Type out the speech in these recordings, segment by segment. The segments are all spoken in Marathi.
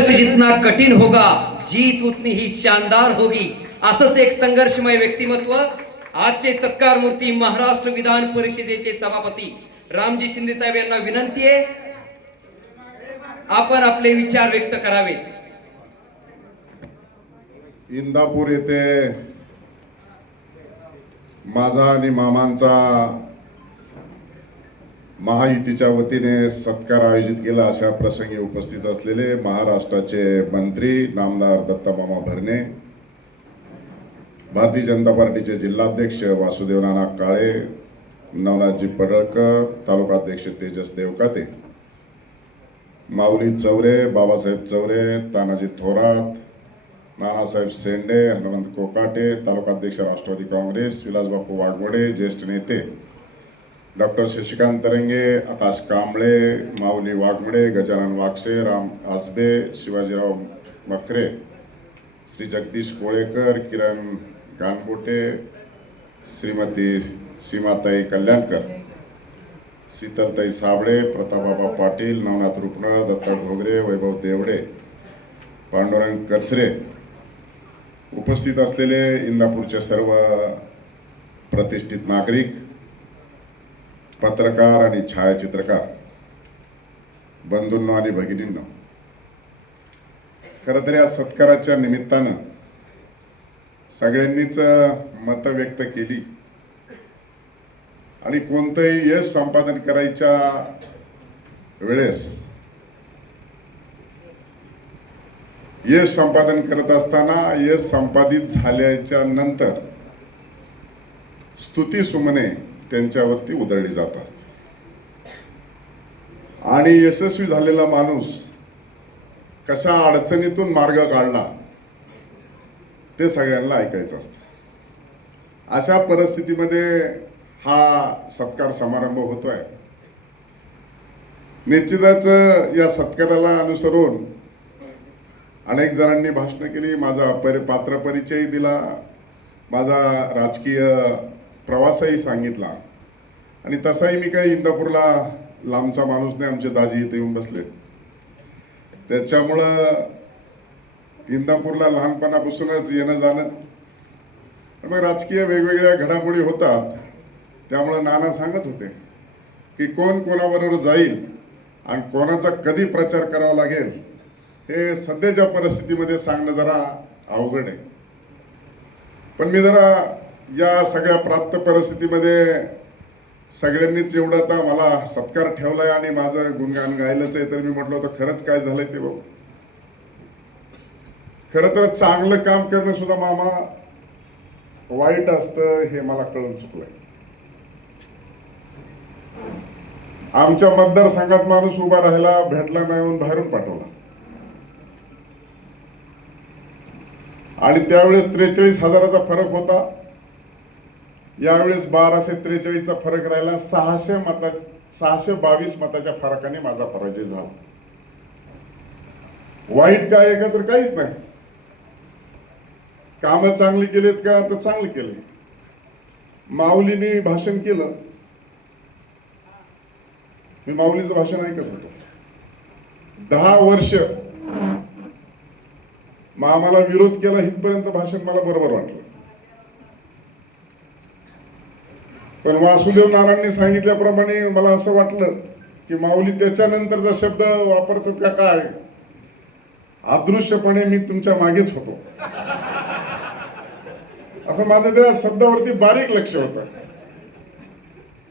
संघर्ष जितना कठीण होगा जीत उतनी ही शानदार होगी। असंच एक संघर्षमय व्यक्तिमत्व आजचे सत्कार मूर्ती महाराष्ट्र विधान परिषदेचे सभापती रामजी शिंदे साहेब यांना विनंती आहे आपण आपले विचार व्यक्त करावे इंदापूर येथे माझा आणि मामांचा महायुतीच्या वतीने सत्कार आयोजित केला. अशा प्रसंगी उपस्थित असलेले महाराष्ट्राचे मंत्री नामदार दत्तामामा भरणे भारतीय जनता पार्टीचे जिल्हाध्यक्ष वासुदेव नाना काळे नवनाथजी पडळकर तालुकाध्यक्ष तेजस देवकाते माऊली चौरे बाबासाहेब चौरे तानाजी थोरात नानासाहेब शेंडे हनुमंत कोकाटे तालुकाध्यक्ष राष्ट्रवादी काँग्रेस विलासबापू वाघमोडे ज्येष्ठ नेते डॉक्टर शशिकांत तरंगे आकाश कांबळे माऊली वाघमडे गजानन वागसे राम आसबे शिवाजीराव मकरे श्री जगदीश कोळेकर किरण गानबोटे श्रीमती सीमाताई कल्याणकर शीतलताई साबळे प्रतापबाबा पाटील नवनाथ रुपणं दत्ता घोगरे वैभव देवडे पांडुरंग कचरे उपस्थित असलेले इंदापूरचे सर्व प्रतिष्ठित नागरिक पत्रकार आणि छायाचित्रकार बंधूंनो आणि भगिनींनो खरं तर या सत्काराच्या निमित्तानं सगळ्यांनीच मतं व्यक्त केली. आणि कोणतंही यश संपादन करायच्या वेळेस यश संपादन करत असताना यश संपादित झाल्याच्यानंतर स्तुती सुमने त्यांच्यावरती उधळली जातात आणि यशस्वी झालेला माणूस कशा अडचणीतून मार्ग काढला ते सगळ्यांना ऐकायचं असतं. अशा परिस्थितीमध्ये हा सत्कार समारंभ होतोय. निश्चितच या सत्काराला अनुसरून अनेक जणांनी भाषणं केली माझा परि पात्र परिचय दिला माझा राजकीय प्रवासही सांगितला. आणि तसाही मी काही इंदापूरला लांबचा माणूस नाही आमचे दाजी इथे येऊन बसले त्याच्यामुळं इंदापूरला लहानपणापासूनच येणं जाणं मग राजकीय वेगवेगळ्या घडामोडी होतात त्यामुळं नाना सांगत होते की कोण कोणाबरोबर जाईल आणि कोणाचा कधी प्रचार करावा लागेल हे सध्याच्या परिस्थितीमध्ये सांगणं जरा अवघड आहे. पण मी जरा या सगळ्या प्राप्त परिस्थितीमध्ये सगळ्यांनीच एवढं आता मला सत्कार ठेवलाय आणि माझं गुणगान गायलंच आहे तर मी म्हटलं होतं खरंच काय झालंय ते बघू. खरं तर चांगलं काम करणं सुद्धा मामा वाईट असतं हे मला कळून चुकलंय. आमच्या मतदारसंघात माणूस उभा राहायला भेटला नाही म्हणून बाहेरून पाठवला. आणि त्यावेळेस त्रेचाळीस हजाराचा फरक होता. यावेळेस बाराशे त्रेचाळीसचा फरक राहिला सहाशे मता सहाशे बावीस मताच्या फरकाने माझा पराजय झाला. वाईट काय आहे का तर काहीच नाही. कामं चांगली केलेत का तर चांगली केले. माऊलीने भाषण केलं. मी माऊलीचं भाषण ऐकत होतो. दहा वर्ष मग आम्हाला विरोध केला इथपर्यंत भाषण मला बरोबर वाटलं. पण वासुदेव नारायणने सांगितल्याप्रमाणे मला असं वाटलं की माऊली त्याच्यानंतरचा शब्द वापरतात का काय? अदृश्यपणे मी तुमच्या मागेच होतो. असं माझं त्या शब्दावरती बारीक लक्ष होतं.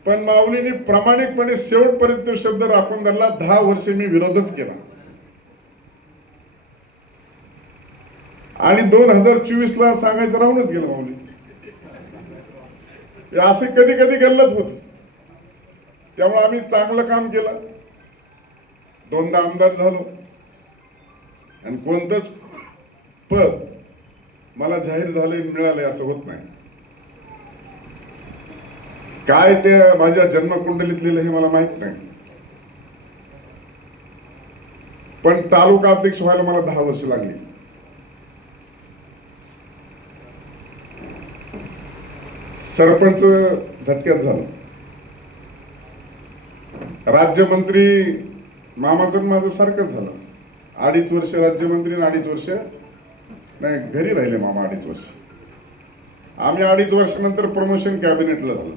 पण माऊलीने प्रामाणिकपणे शेवटपर्यंत तो शब्द राखून धरला. दहा वर्षे मी विरोधच केला. आणि दोन हजार चोवीसला सांगायचं राहूनच गेलं माऊली. हे असे कधी कधी गल्लत होत. त्यामुळे आम्ही चांगलं काम केलं. दोनदा आमदार झालो. आणि कोणतंच पद मला जाहीर झाले मिळाले असं होत नाही. काय ते माझ्या जन्मकुंडलीत लिहिलं हे मला माहीत नाही. पण तालुका अध्यक्ष व्हायला मला दहा वर्ष लागली. सरपंच झटक्यात झालं. राज्यमंत्री मामाचं माझं सारखंच झालं. अडीच वर्ष राज्यमंत्री आणि अडीच वर्ष नाही घरी राहिले मामा अडीच वर्ष. आम्ही अडीच वर्षानंतर प्रमोशन कॅबिनेटला झालं.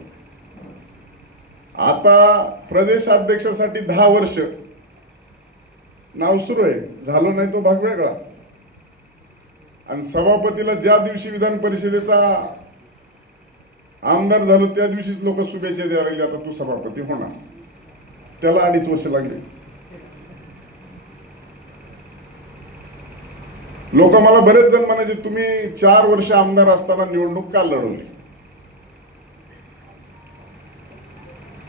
आता प्रदेशाध्यक्षासाठी दहा वर्ष. नाव सुरू आहे. झालो नाही तो भाग वेगळा. आणि सभापतीला ज्या दिवशी विधान परिषदेचा आमदार झालो त्या दिवशीच लोक शुभेच्छा द्यायला लागले आता तू सभापती होणार. त्याला अडीच वर्ष लागले. लोक मला बरेच जण म्हणायचे तुम्ही चार वर्ष आमदार असताना निवडणूक का लढवली?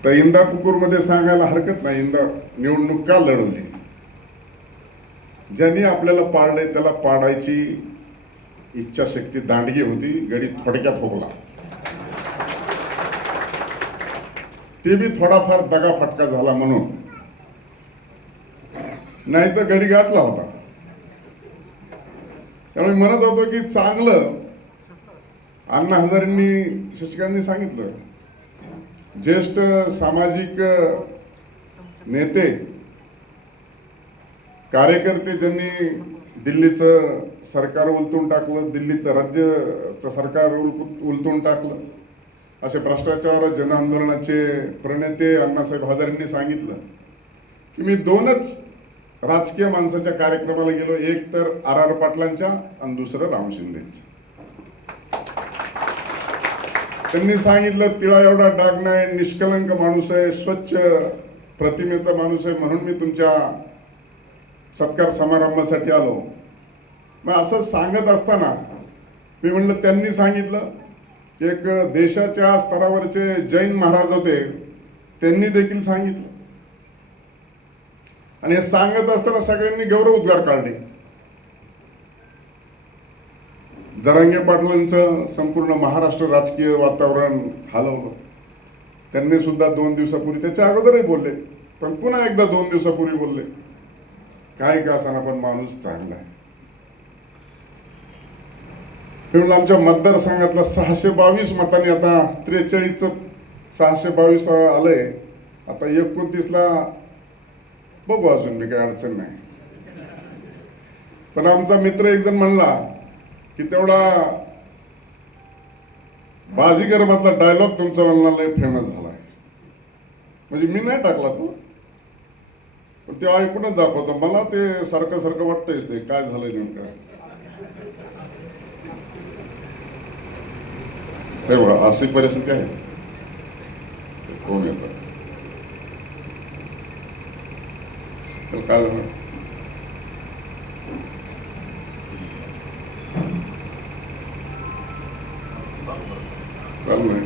तर इंदापूरमध्ये सांगायला हरकत नाही इंदा निवडणूक का लढवली? ज्यांनी आपल्याला पाळलंय त्याला पाडायची इच्छाशक्ती दांडगी होती गडी थोडक्यात होगला ते बी थोडाफार दगा फटका झाला म्हणून. नाही तर गडी घातला होता. त्यामुळे म्हणत होतो की चांगलं अण्णा हजारेंनी शिक्षकांनी सांगितलं. ज्येष्ठ सामाजिक नेते कार्यकर्ते ज्यांनी दिल्लीचं सरकार उलटून टाकलं दिल्लीचं राज्याचं सरकार उल- उलटून टाकलं असे भ्रष्टाचार जनआंदोलनाचे प्रणेते अण्णासाहेब हजारेंनी सांगितलं की मी दोनच राजकीय माणसाच्या कार्यक्रमाला गेलो एक तर आर आर पाटलांच्या आणि दुसरं राम शिंदेच्या. त्यांनी सांगितलं तिळा एवढा डाग नाही निष्कलंक माणूस आहे स्वच्छ प्रतिमेचा माणूस आहे म्हणून मी तुमच्या सत्कार समारंभासाठी आलो. मग असं सांगत असताना मी म्हणलं त्यांनी सांगितलं एक देशाच्या स्तरावरचे जैन महाराज होते त्यांनी देखील सांगितलं. आणि हे सांगत असताना सगळ्यांनी गौरव उद्गार काढले. जरांगे पाटलांचं संपूर्ण महाराष्ट्र राजकीय वातावरण हलवलं. त्यांनी सुद्धा दोन दिवसापूर्वी त्याच्या अगोदरही बोलले पण पुन्हा एकदा दोन दिवसापूर्वी बोलले. काय का असताना पण माणूस चांगला आहे? मिळून आमच्या मतदारसंघातला सहाशे बावीस मतांनी आता त्रेचाळीसचं सहाशे बावीस आलंय. आता एकोणतीसला बघू अजून मी काही अडचण नाही. पण आमचा मित्र एक जण म्हणला की तेवढा बाजीगर मधला डायलॉग तुमचा म्हणला लय फेमस झालाय. म्हणजे मी नाही टाकला तो पण ते ऐकूनच दाखवतो. मला ते सारखं सारखं वाटतंयच ते काय झालंय नेमकं. हे बघा अशी परिस्थिती आहे कोण येतं तर काय झालं चाललंय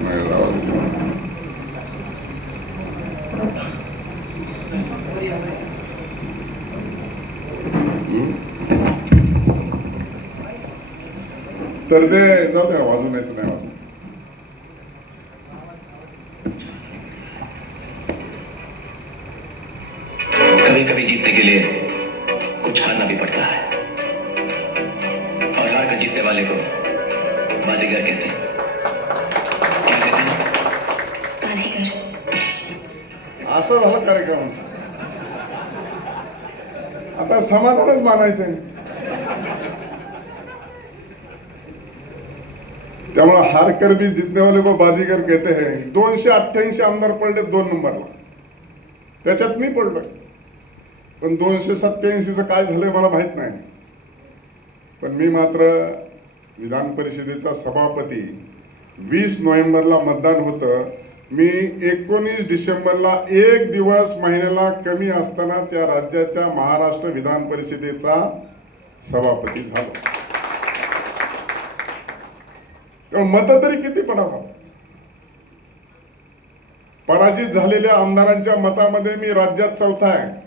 नाही तर ते जाऊ द्या वाजून येत नाही वाजून कभी कभी जीतने के लिए कुछ हारना भी पड़ता है। और हार कर जीतने वाले को बाजीगर कहते हैं। क्या कहते हैं? बाजीगर। असा झाला कार्यक्रमाचा. आता समाधानच मानायचंय त्यामुळे हारकर भी जितने वाले को बाजीगर कहते हैं दोनशे अठ्ठ्याऐंशी आमदार पडले दोन नंबरला. त्याच्यात मी पडलोय. पण दोनशे सत्याऐंशीचं काय झालंय मला माहीत नाही. पण मी मात्र विधान परिषदेचा सभापती वीस नोव्हेंबरला मतदान होतं. मी एकोणीस डिसेंबरला एक दिवस महिन्याला कमी असतानाच या राज्याच्या महाराष्ट्र विधान परिषदेचा सभापती झालो. तेव्हा मतं तरी किती पडावा? पराजित झालेल्या आमदारांच्या मतामध्ये मी राज्यात चौथा आहे.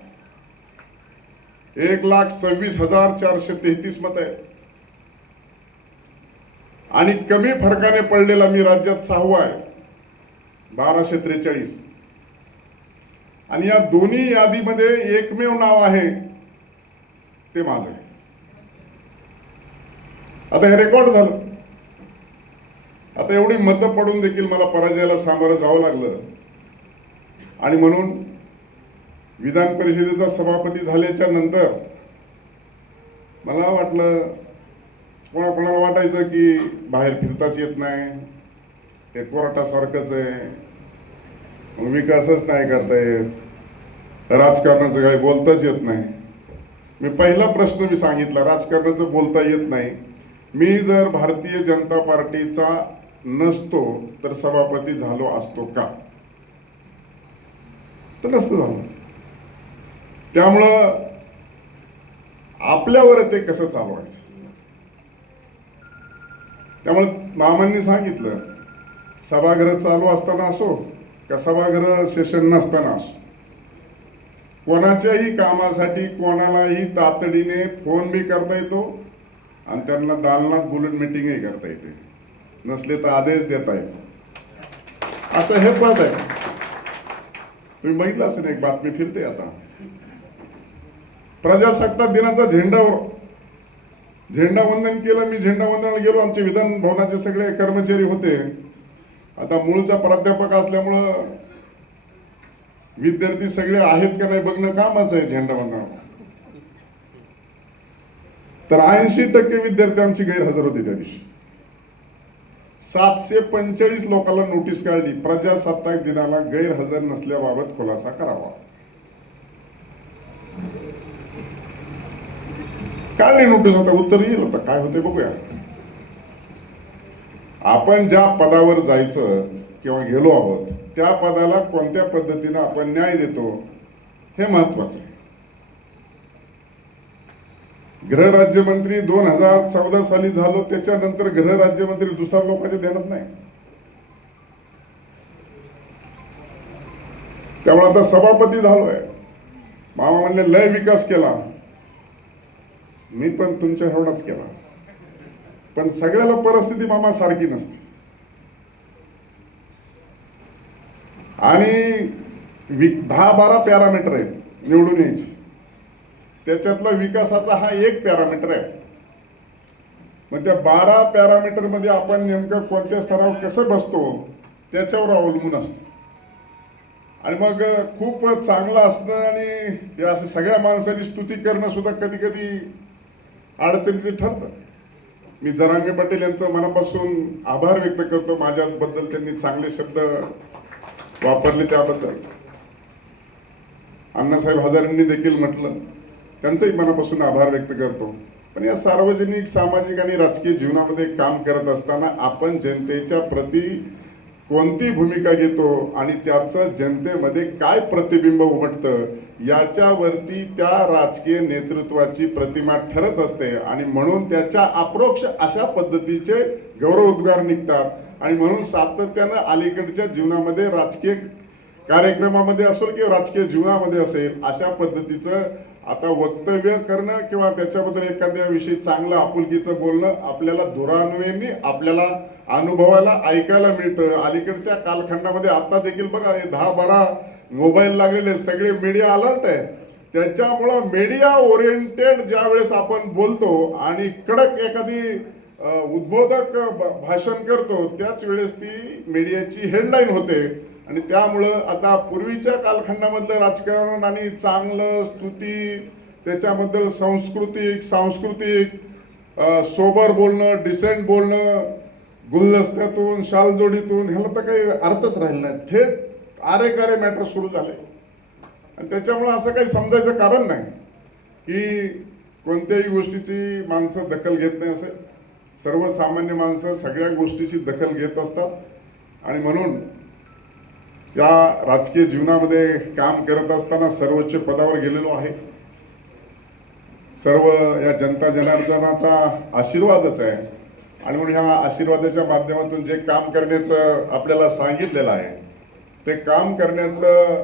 एक लाख सव्वीस हजार चारशे तेहतीस मत आहे आणि कमी फरकाने पडलेला मी राज्यात सहावा आहे. बाराशे त्रेचाळीस. आणि या दोन्ही यादीमध्ये एकमेव नाव आहे ते माझं आहे. आता हे रेकॉर्ड झालं. आता एवढी मतं पडून देखील मला पराजयाला सामोरं जावं लागलं. आणि म्हणून विधान परिषदेचा सभापती झाल्याच्यानंतर मला वाटलं कोणा कोणाला वाटायचं की बाहेर फिरताच येत नाही हे कोराटासारखंच आहे. विकासच नाही करता येत. राजकारणाचं काही बोलताच येत नाही. मी पहिला प्रश्न मी सांगितला राजकारणाचं बोलता येत नाही. मी जर भारतीय जनता पार्टीचा नसतो तर सभापती झालो असतो का? तर नसतं झालं. त्यामुळं आपल्यावर ते कसं चालवायचं? त्यामुळे मामांनी सांगितलं सभागृह चालू असताना असो का सभागृह सेशन नसताना असो. कोणाच्याही कामासाठी कोणालाही तातडीने फोन बी करता येतो आणि त्यांना दालनात बोलून मिटिंगही करता येते. नसले तर आदेश देता येतो. असं हे पद आहे. तुम्ही बघितलं असेल एक बातमी फिरते आता. प्रजासत्ताक दिनाचा झेंडावर झेंडा वंदन केलं मी झेंडा वंदनाला गेलो आमचे विधान भवनाचे सगळे कर्मचारी होते. आता मूळचा प्राध्यापक असल्यामुळं विद्यार्थी सगळे आहेत का नाही बघणं कामच आहे झेंडा तर ऐंशी टक्के विद्यार्थी आमची गैरहजर होते त्या दिवशी. सातशे पंचेचाळीस लोकांना नोटीस काढली. प्रजासत्ताक दिनाला गैरहजर नसल्याबाबत खुलासा करावा. काढली नोटीस आता उत्तर येईल आता काय होते बघूया. आपण ज्या पदावर जायचं किंवा गेलो आहोत त्या पदाला कोणत्या पद्धतीनं आपण न्याय देतो हे महत्वाचं आहे. गृहराज्यमंत्री दोन हजार चौदा साली झालो त्याच्यानंतर गृहराज्यमंत्री दुसऱ्या लोकांच्या ध्यानात नाही. त्यामुळे आता सभापती झालोय. मामा म्हणले लय विकास केला. मी पण तुमच्या एवढाच केला. पण सगळ्याला परिस्थिती मामा सारखी नसते. आणि दहा बारा पॅरामीटर आहेत निवडून यायचे. त्याच्यातला विकासाचा हा एक पॅरामीटर आहे. मग त्या बारा पॅरामीटरमध्ये आपण नेमकं कोणत्या स्तरावर कसं बसतो त्याच्यावर अवलंबून असतो. आणि मग खूप चांगलं असणं आणि हे असं सगळ्या माणसाची स्तुती करणं सुद्धा कधी कधी अडचणीचं ठरतं. मी जरांगे पटेल यांचं मनापासून आभार व्यक्त करतो. माझ्याबद्दल त्यांनी चांगले शब्द वापरले त्याबद्दल. अण्णासाहेब हजारेंनी देखील म्हटलं त्यांचंही मनापासून आभार व्यक्त करतो. पण या सार्वजनिक सामाजिक आणि राजकीय जीवनामध्ये काम करत असताना आपण जनतेच्या प्रती कोणती भूमिका घेतो आणि त्याचं जनतेमध्ये काय प्रतिबिंब उमटतं याच्यावरती त्या राजकीय नेतृत्वाची प्रतिमा ठरत असते आणि म्हणून त्याच्या अप्रोक्ष अशा पद्धतीचे गौरव उद्गार निघतात. आणि म्हणून सातत्यानं अलीकडच्या जीवनामध्ये राजकीय कार्यक्रमामध्ये असेल किंवा राजकीय जीवनामध्ये असेल अशा पद्धतीचं आता वक्तव्य करणं किंवा त्याच्याबद्दल एखाद्या विषयी चांगलं आपुलकीचं बोलणं आपल्याला दुरान्वयनी आपल्याला अनुभवायला ऐकायला मिळतं. अलीकडच्या कालखंडामध्ये आता देखील बघा हे दहा बारा मोबाईल लागलेले सगळे मीडिया अलर्ट आहे त्याच्यामुळं मीडिया ओरिएंटेड ज्या वेळेस आपण बोलतो आणि कडक एखादी उद्बोधक भाषण करतो त्याच वेळेस ती मीडियाची हेडलाईन होते. आणि त्यामुळं आता पूर्वीच्या कालखंडामधलं राजकारण आणि चांगलं स्तुती त्याच्याबद्दल सांस्कृतिक सांस्कृतिक सोबर बोलणं डिसेंट बोलणं गुलदस्त्यातून शालजोडीतून ह्याला तर काही अर्थच राहिला नाही. थेट आरे कारे मॅटर सुरू झाले. आणि त्याच्यामुळं असं काही समजायचं कारण नाही की कोणत्याही गोष्टीची माणसं दखल घेत नाही असेल सर्वसामान्य माणसं सगळ्या गोष्टीची दखल घेत असतात. आणि म्हणून या राजकीय जीवनामध्ये काम करत असताना सर्वोच्च पदावर गेलेलो आहे. सर्व या जनता जनार्दनाचा आशीर्वादच आहे. आणि म्हणून ह्या आशीर्वादाच्या माध्यमातून जे काम करण्याचं आपल्याला सांगितलेलं आहे ते काम करण्याचं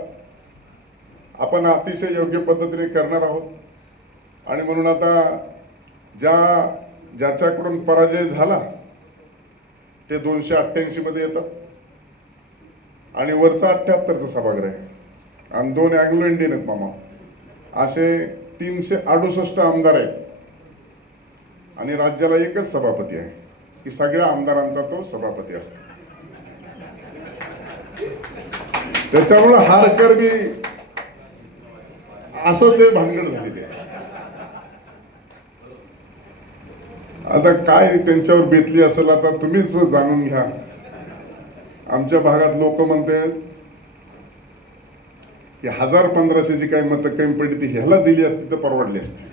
आपण अतिशय योग्य पद्धतीने करणार आहोत. आणि म्हणून आता ज्या ज्याच्याकडून पराजय झाला ते दोनशे अठ्ठ्याऐंशी मध्ये येतात. आणि वरचा अठ्ठ्याहत्तरचा सभागृह आहे. आणि दोन अँग्लो इंडियन आहेत मामा. असे तीनशे अडुसष्ट आमदार आहेत. आणि राज्याला एकच सभापती आहे. की सगळ्या आमदारांचा तो सभापती असतो. त्याच्यामुळं हारकर बी असं ते भानगड झालेली आहे. आता काय त्यांच्यावर बेतली असेल आता तुम्हीच जाणून घ्या. आमच्या भागात लोक म्हणतात की हजार पंधराशे जी काही मतं कमी पडली ती ह्याला दिली असती तर परवडली असती.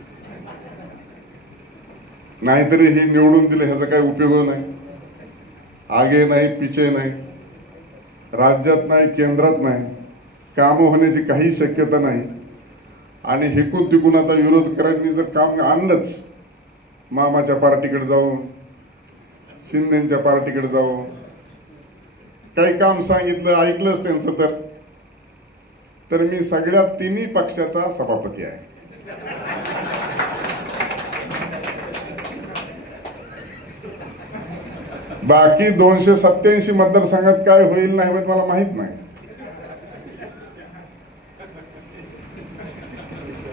नाहीतरी हे निवडून दिले ह्याचा काही उपयोग नाही. आगे नाही पिछे नाही. राज्यात नाही केंद्रात नाही. कामं होण्याची काही शक्यता नाही. आणि हेकून तिकून आता विरोधकऱ्यांनी जर काम आणलंच मामाच्या पार्टीकडे जाऊ शिंदेच्या पार्टीकडे जाऊ काही काम सांगितलं ऐकलंच त्यांचं तर. तर मी सगळ्या तिन्ही पक्षाचा सभापती आहे. बाकी दोनशे सत्याऐंशी मतदारसंघात काय होईल नाही होईल मला माहीत नाही.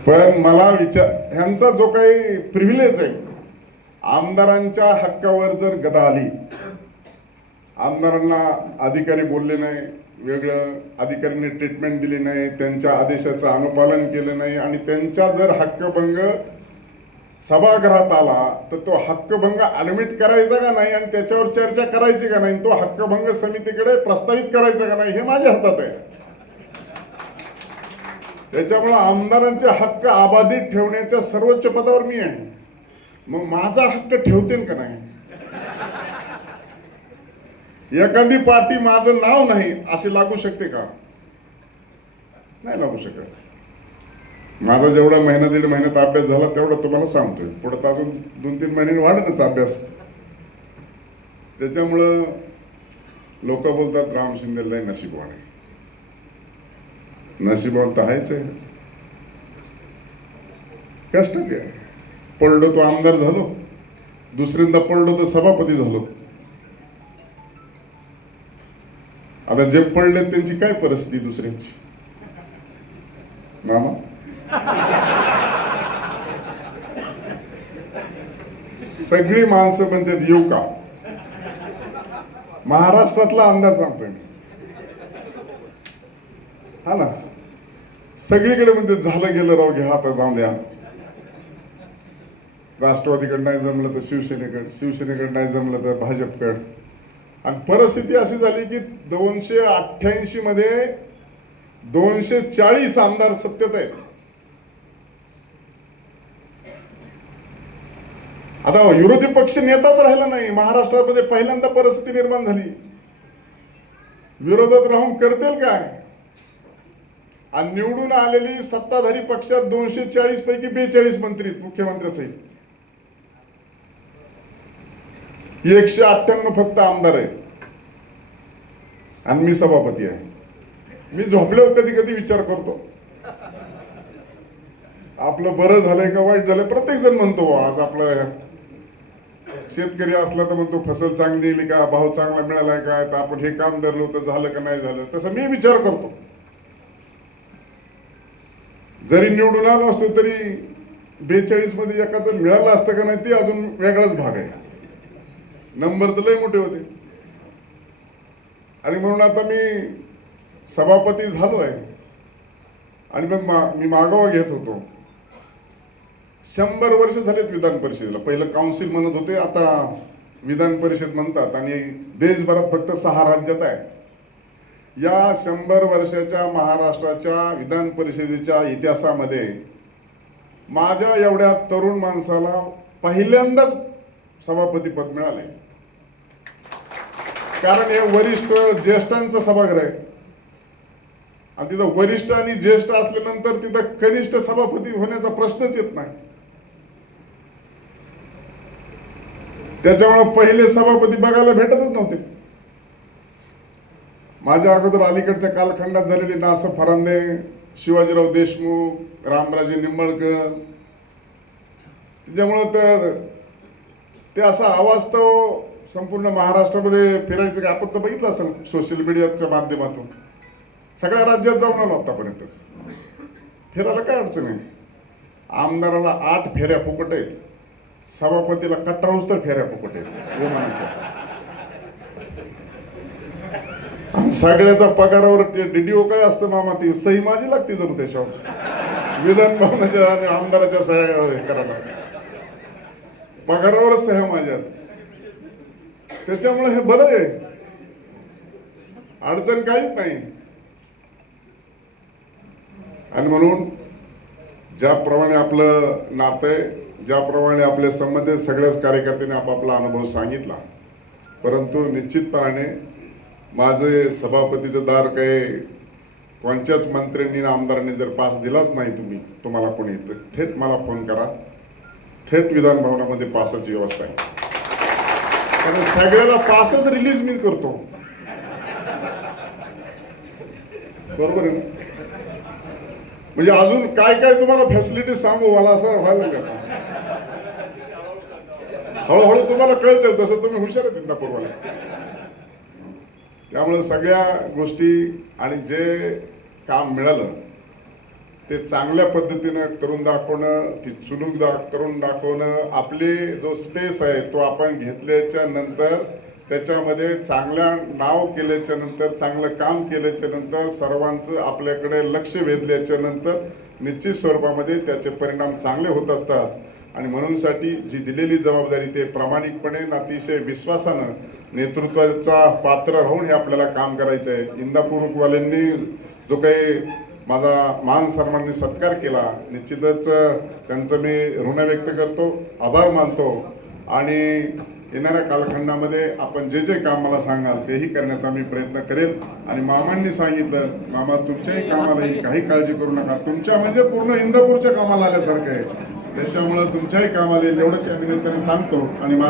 पण मला विचार ह्यांचा जो काही प्रिव्हिलेज आहे आमदारांच्या हक्कावर जर गदा आली आमदारांना अधिकारी बोलले नाही वेगळं अधिकाऱ्यांनी ट्रीटमेंट दिली नाही त्यांच्या आदेशाचं अनुपालन केलं नाही आणि त्यांचा जर हक्कभंग सभागृहात आला तर तो हक्कभंग ॲडमिट करायचा का नाही आणि त्याच्यावर चर्चा करायची का नाही? तो हक्कभंग समितीकडे प्रस्तावित करायचा का नाही? हे माझ्या हातात आहे. त्याच्यामुळे आमदारांचे हक्क अबाधित ठेवण्याच्या सर्वोच्च पदावर मी आहे. मग माझा हक्क ठेवतील का नाही? एखादी पार्टी माझं नाव नाही असे लागू शकते का? नाही लागू शकत. माझा जेवढा महिना दीड महिन्यात अभ्यास झाला तेवढा तुम्हाला सांगतोय. पुढे तर अजून दोन तीन महिन्यांनी वाढतच अभ्यास. त्याच्यामुळं लोक बोलतात राम शिंदेला नशीबवान आहे. नशीबवान तर आहेच आहे. कष्ट काय पडलो तो आमदार झालो. दुसऱ्यांदा पडलो तर सभापती झालो. आता जे पडले त्यांची काय परिस्थिती दुसऱ्यांची? मामा? सगळी माणसं म्हणतात येऊ का? महाराष्ट्रातला अंदाज सांगतोय मी. हा ना? सगळीकडे म्हणते झालं गेलं राव घ्या आता जाऊन द्या. राष्ट्रवादीकडे नाही जमलं तर शिवसेनेकडे शिवसेनेकडे नाही जमलं तर भाजपकडे. आणि परिस्थिती अशी झाली की दोनशे अठ्ठ्याऐंशीमध्ये दोनशे चाळीस आमदार सत्तेत आहेत. आता विरोधी पक्ष नेताच राहिला नाही. महाराष्ट्रामध्ये पहिल्यांदा परिस्थिती निर्माण झाली. विरोधात राहून करतील काय? आणि निवडून आलेली सत्ताधारी पक्षात दोनशे चाळीस पैकी बेचाळीस मंत्री आहेत, मुख्यमंत्र्यासहित एकशे अठ्ठ्याण्णव फक्त आमदार आहेत. आणि मी सभापती आहे. मी झोपल्यावर कधी कधी विचार करतो. आपलं बरं झालंय का वाईट झालंय? प्रत्येक जण म्हणतो आज आपलं शेतकरी असला तर म्हणतो फसल चांगली येईल का? भाव चांगला मिळालाय का? तर आपण हे काम धरलं तर झालं का नाही झालं? तसं मी विचार करतो. जरी निवडून आलो असतो तरी बेचाळीसमध्ये एखादं मिळालं असतं का नाही ते अजून वेगळाच भाग आहे. नंबर तर लय मोठे होते. आणि म्हणून आता मी सभापती झालो आहे आणि मग मा मी मागोवा घेत होतो. शंभर वर्ष झालेत विधान परिषदेला. पहिलं काउन्सिल म्हणत होते आता विधान परिषद म्हणतात. आणि देशभरात फक्त सहा राज्यात आहे. या शंभर वर्षाच्या महाराष्ट्राच्या विधान परिषदेच्या इतिहासामध्ये माझ्या एवढ्या तरुण माणसाला पहिल्यांदाच सभापतीपद मिळाले कारण हे वरिष्ठ ज्येष्ठांचं सभागृह आहे. आणि तिथं वरिष्ठ आणि ज्येष्ठ असल्यानंतर तिथं कनिष्ठ सभापती होण्याचा प्रश्नच येत नाही. त्याच्यामुळे पहिले सभापती बघायला भेटतच नव्हते. माझ्या अगोदर अलीकडच्या कालखंडात झालेली नास फरांदे शिवाजीराव देशमुख रामराजे निंबळकर त्याच्यामुळं तर ते असा अवास्तव संपूर्ण महाराष्ट्रामध्ये फिरायचं की आपण तर बघितलं असेल सोशल मीडियाच्या माध्यमातून. सगळ्या राज्यात जाऊन आलो आत्तापर्यंतच फिरायला काय अडचण आहे? आमदाराला आठ फेऱ्या फुकट आहेत. सभापतीला कट्टाळूच तर फेऱ्या फुकट आहेत विमानाच्या आणि सगळ्याचा पगारावर डीडीओ काय असतं मामा ती सही माझी लागते जरूर त्याच्यावर. विधान भवनाच्या आणि आमदाराच्या सह्या हे करायला. पगारावरच सह्या माझ्यात त्याच्यामुळे हे बरं आहे. अडचण काहीच नाही. आणि म्हणून ज्याप्रमाणे आपलं नातं आहे ज्याप्रमाणे आपले संबंधित सगळ्याच कार्यकर्त्यांनी आपापला अनुभव सांगितला. परंतु निश्चितपणाने माझे सभापतीचं दार काही कोणत्याच मंत्र्यांनी आमदारांनी जर पास दिलाच नाही तुम्ही तुम्हाला कोणी तर थेट मला फोन करा. थेट विधान भवनामध्ये पासाची व्यवस्था आहे. कारण सगळ्याला पासच रिलीज मी करतो. बरोबर आहे ना? म्हणजे अजून काय काय तुम्हाला फॅसिलिटी सांगू? मला असं व्हायला का हळूहळू तुम्हाला कळतं तसं तुम्ही हुशार आहेत इंदापूरवाले त्यामुळे सगळ्या गोष्टी आणि जे काम मिळालं ते चांगल्या पद्धतीनं करून दाखवणं ती चुलूक दा करून दाखवणं आपली जो स्पेस आहे तो आपण घेतल्याच्या नंतर त्याच्यामध्ये चांगल्या नाव केल्याच्यानंतर चांगलं काम केल्याच्यानंतर सर्वांचं आपल्याकडे लक्ष वेधल्याच्या नंतर निश्चित स्वरूपामध्ये त्याचे परिणाम चांगले होत असतात. आणि म्हणूनसाठी जी दिलेली जबाबदारी ते प्रामाणिकपणे अतिशय विश्वासानं नेतृत्वाचा पात्र राहून हे आपल्याला काम करायचं आहे इंदापूरवाल्यांनी जो काही माझा मान सन्मानने सत्कार केला. निश्चितच त्यांचं मी ऋण व्यक्त करतो आभार मानतो आणि येणाऱ्या कालखंडामध्ये आपण जे जे काम मला सांगाल तेही करण्याचा मी प्रयत्न करेल. आणि मामांनी सांगितलं मामा तुमच्याही कामालाही काही काळजी करू नका. तुमच्या म्हणजे पूर्ण इंदापूरच्या कामाला आल्यासारखं आहे. त्याच्यामुळं तुमच्याही कामाला येईल. एवढंच या निमित्ताने सांगतो आणि मा-